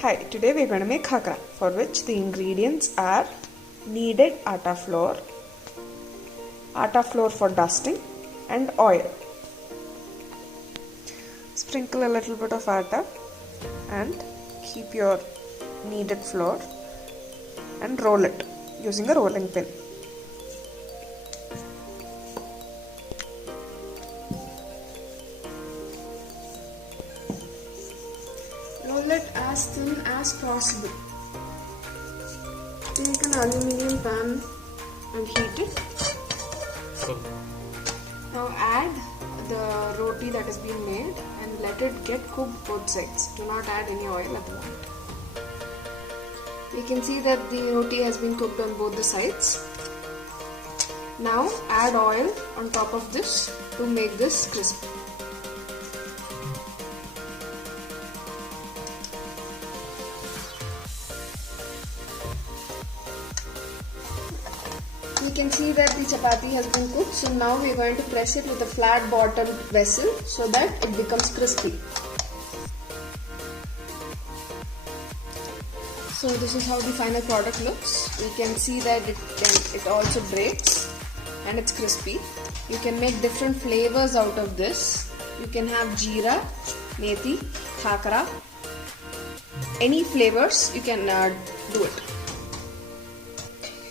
Hi, today we are going to make khakra, for which the ingredients are kneaded atta flour for dusting, and oil. Sprinkle a little bit of atta and keep your kneaded flour and roll it using a rolling pin. Roll it as thin as possible. Take an aluminium pan and heat it. Now add the roti that has been made and let it get cooked both sides. Do not add any oil at the moment. You can see that the roti has been cooked on both the sides. Now add oil on top of this to make this crispy. You can see that the chapati has been cooked, so now we are going to press it with a flat bottomed vessel so that it becomes crispy. So this is how the final product looks. You can see that it also breaks and it's crispy. You can make different flavors out of this. You can have jeera, methi, khakra, any flavors you can do it.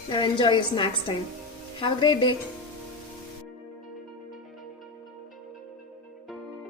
Now enjoy your snacks time. Have a great day.